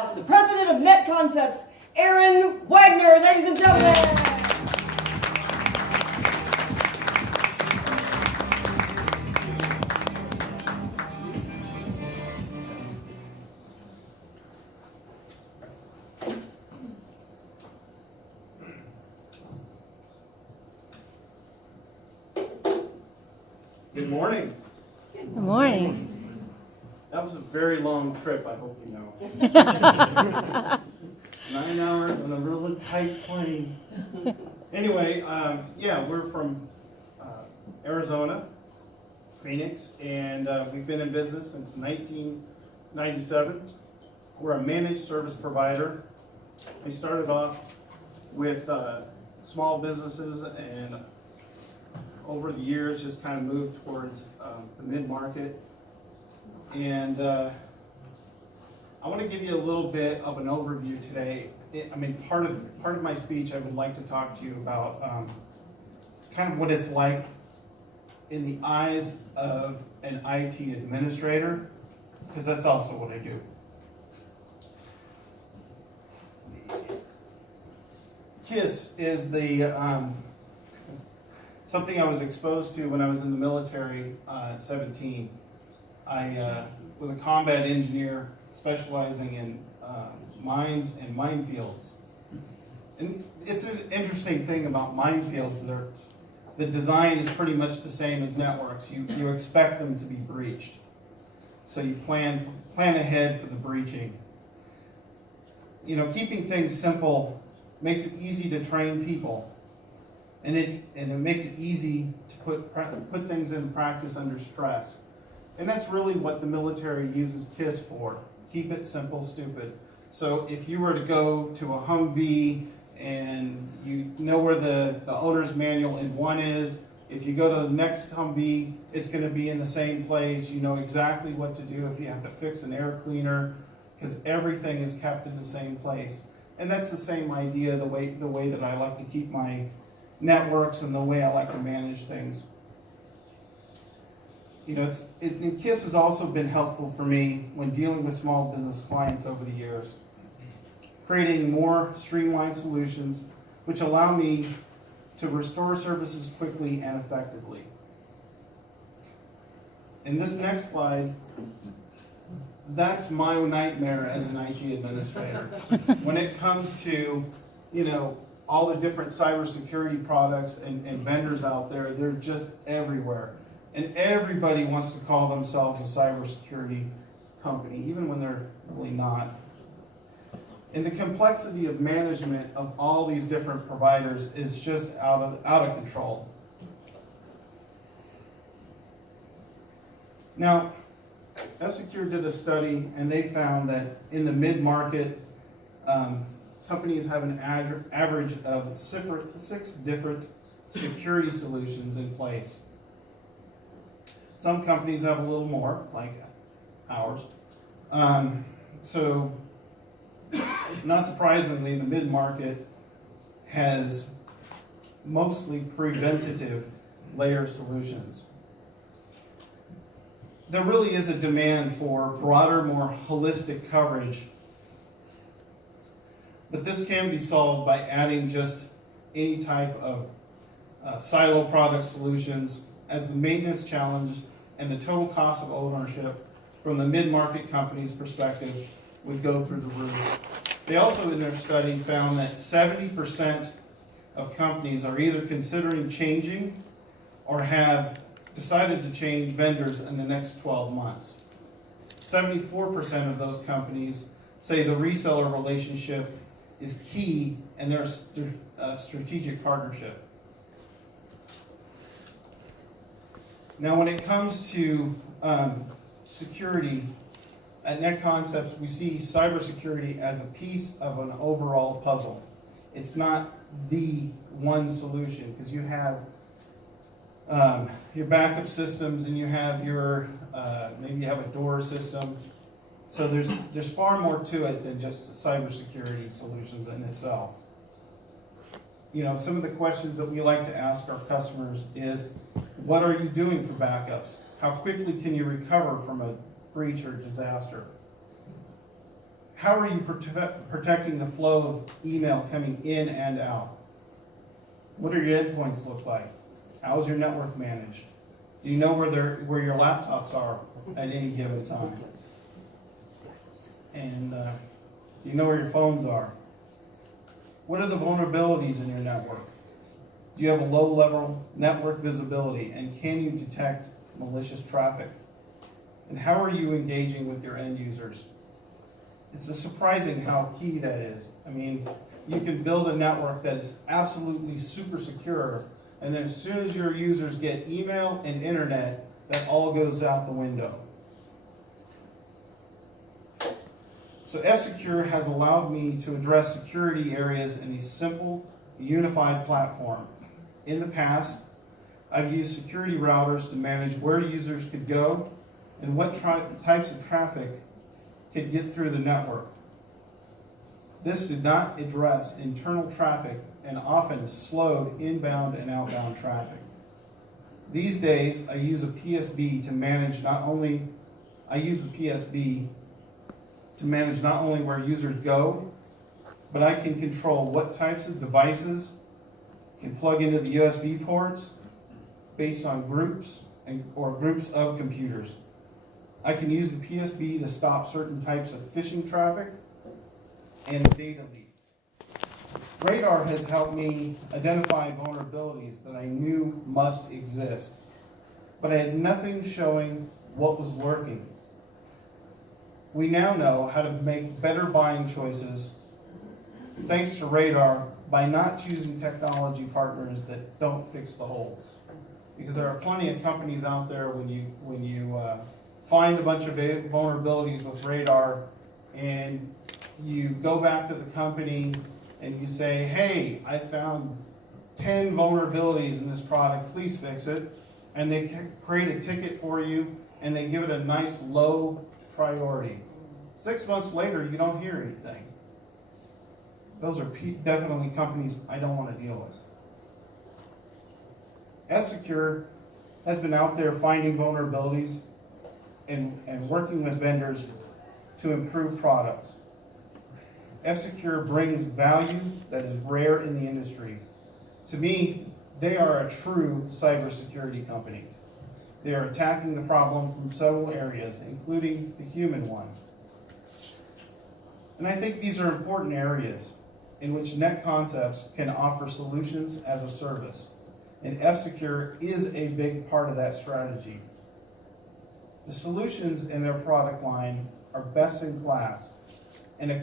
have the president of Net Concepts, Aaron Wagner, ladies and gentlemen. Good morning. Good morning. That was a very long trip, I hope you know. 9 hours on a really tight plane. Anyway, we're from Arizona, Phoenix, and we've been in business since 1997. We're a managed service provider. We started off with small businesses, and over the years just kind of moved towards the mid-market. And I want to give you a little bit of an overview today. Part of my speech, I would like to talk to you about kind of what it's like in the eyes of an IT administrator, because that's also what I do. KISS is the something I was exposed to when I was in the military at 17. I was a combat engineer specializing in mines and minefields. And it's an interesting thing about minefields. The design is pretty much the same as networks. You expect them to be breached. So you plan ahead for the breaching. You know, keeping things simple makes it easy to train people. And it makes it easy to put things in practice under stress. And that's really what the military uses KISS for. Keep it simple, stupid. So if you were to go to a Humvee and you know where the owner's manual in one is, if you go to the next Humvee, it's going to be in the same place. You know exactly what to do if you have to fix an air cleaner, because everything is kept in the same place. And that's the same idea, the way that I like to keep my networks and the way I like to manage things. You know, KISS has also been helpful for me when dealing with small business clients over the years, creating more streamlined solutions which allow me to restore services quickly and effectively. In this next slide, that's my nightmare as an IT administrator. When it comes to, you know, all the different cybersecurity products and vendors out there, they're just everywhere. And everybody wants to call themselves a cybersecurity company, even when they're really not. And the complexity of management of all these different providers is just out of control. Now, F-Secure did a study, and they found that in the mid-market, companies have an average of 6 different security solutions in place. Some companies have a little more, like ours. So, not surprisingly, the mid-market has mostly preventative layer solutions. There really is a demand for broader, more holistic coverage, but this can be solved by adding just any type of silo product solutions, as the maintenance challenge and the total cost of ownership from the mid-market company's perspective would go through the roof. They also, in their study, found that 70% of companies are either considering changing or have decided to change vendors in the next 12 months. 74% of those companies say the reseller relationship is key in their strategic partnership. Now, when it comes to security, at Net Concepts, we see cybersecurity as a piece of an overall puzzle. It's not the one solution, because you have your backup systems, and you have your maybe you have a door system. So there's far more to it than just cybersecurity solutions in itself. You know, some of the questions that we like to ask our customers is, what are you doing for backups? How quickly can you recover from a breach or disaster? How are you protecting the flow of email coming in and out? What do your endpoints look like? How is your network managed? Do you know where your laptops are at any given time? And do you know where your phones are? What are the vulnerabilities in your network? Do you have a low-level network visibility, and can you detect malicious traffic? And how are you engaging with your end users? It's surprising how key that is. I mean, you can build a network that is absolutely super secure, and then as soon as your users get email and internet, that all goes out the window. So F-Secure has allowed me to address security areas in a simple, unified platform. In the past, I've used security routers to manage where users could go and what types of traffic could get through the network. This did not address internal traffic and often slowed inbound and outbound traffic. These days, I use a PSB to manage not only where users go, but I can control what types of devices can plug into the USB ports based on groups or groups of computers. I can use the PSB to stop certain types of phishing traffic and data leaks. Radar has helped me identify vulnerabilities that I knew must exist, but I had nothing showing what was working. We now know how to make better buying choices thanks to Radar by not choosing technology partners that don't fix the holes. Because there are plenty of companies out there when you find a bunch of vulnerabilities with Radar and you go back to the company and you say, hey, I found 10 vulnerabilities in this product, please fix it. And they create a ticket for you and they give it a nice low priority. 6 months later, you don't hear anything. Those are definitely companies I don't want to deal with. F-Secure has been out there finding vulnerabilities and working with vendors to improve products. F-Secure brings value that is rare in the industry. To me, they are a true cybersecurity company. They are attacking the problem from several areas, including the human one. And I think these are important areas in which NetConcepts can offer solutions as a service. And F-Secure is a big part of that strategy. The solutions in their product line are best in class and a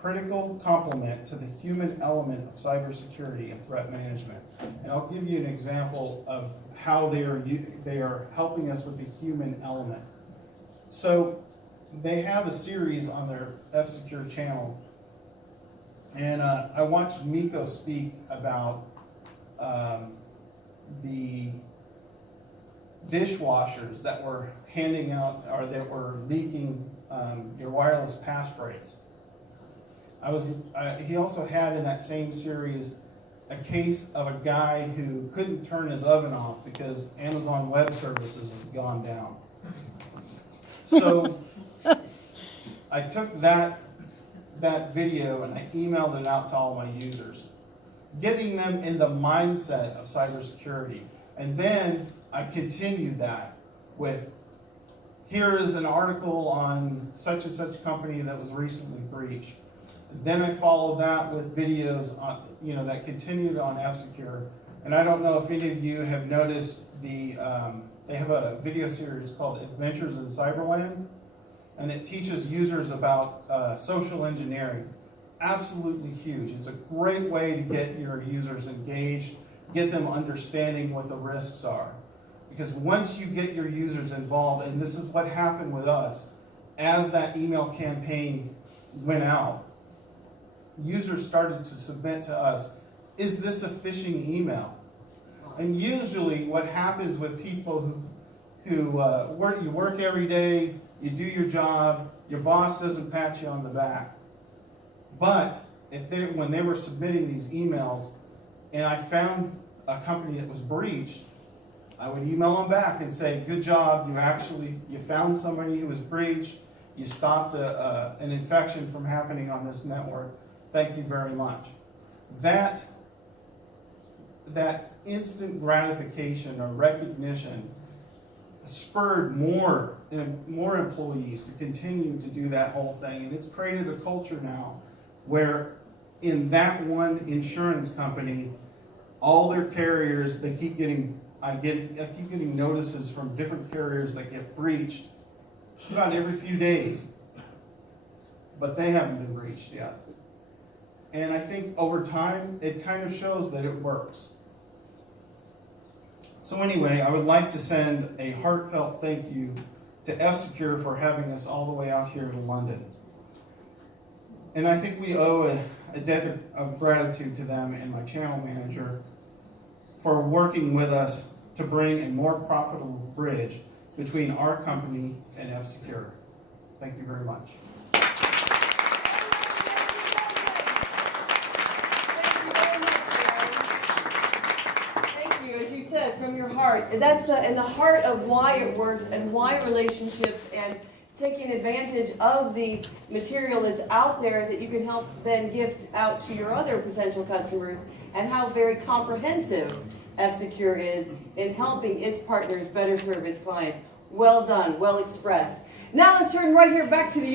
critical complement to the human element of cybersecurity and threat management. And I'll give you an example of how they are helping us with the human element. So they have a series on their F-Secure channel, and I watched Miko speak about the dishwashers that were handing out or that were leaking your wireless passphrase. He also had in that same series a case of a guy who couldn't turn his oven off because Amazon Web Services had gone down. So I took that video and I emailed it out to all my users, getting them in the mindset of cybersecurity. And then I continued that with, here is an article on such and such company that was recently breached. Then I followed that with videos on, that continued on F-Secure. And I don't know if any of you have noticed they have a video series called Adventures in Cyberland, and it teaches users about social engineering. Absolutely huge. It's a great way to get your users engaged, get them understanding what the risks are. Because once you get your users involved, and this is what happened with us, as that email campaign went out, users started to submit to us, is this a phishing email? And usually what happens with people who work every day, you do your job, your boss doesn't pat you on the back. But when they were submitting these emails, and I found a company that was breached, I would email them back and say, good job, you found somebody who was breached, You stopped an infection from happening on this network. Thank you very much. That instant gratification or recognition spurred more employees to continue to do that whole thing, and it's created a culture now where in that one insurance company, all their carriers, I keep getting notices from different carriers that get breached about every few days, but they haven't been breached yet. And I think over time, it kind of shows that it works. So anyway, I would like to send a heartfelt thank you to F-Secure for having us all the way out here to London. And I think we owe a debt of gratitude to them and my channel manager for working with us to bring a more profitable bridge between our company and F-Secure. Thank you very much. As you said, from your heart. That's in the heart of why it works and why relationships and taking advantage of the material that's out there that you can help then gift out to your other potential customers, and how very comprehensive F-Secure is in helping its partners better serve its clients. Well done, well expressed. Now let's turn right here back to the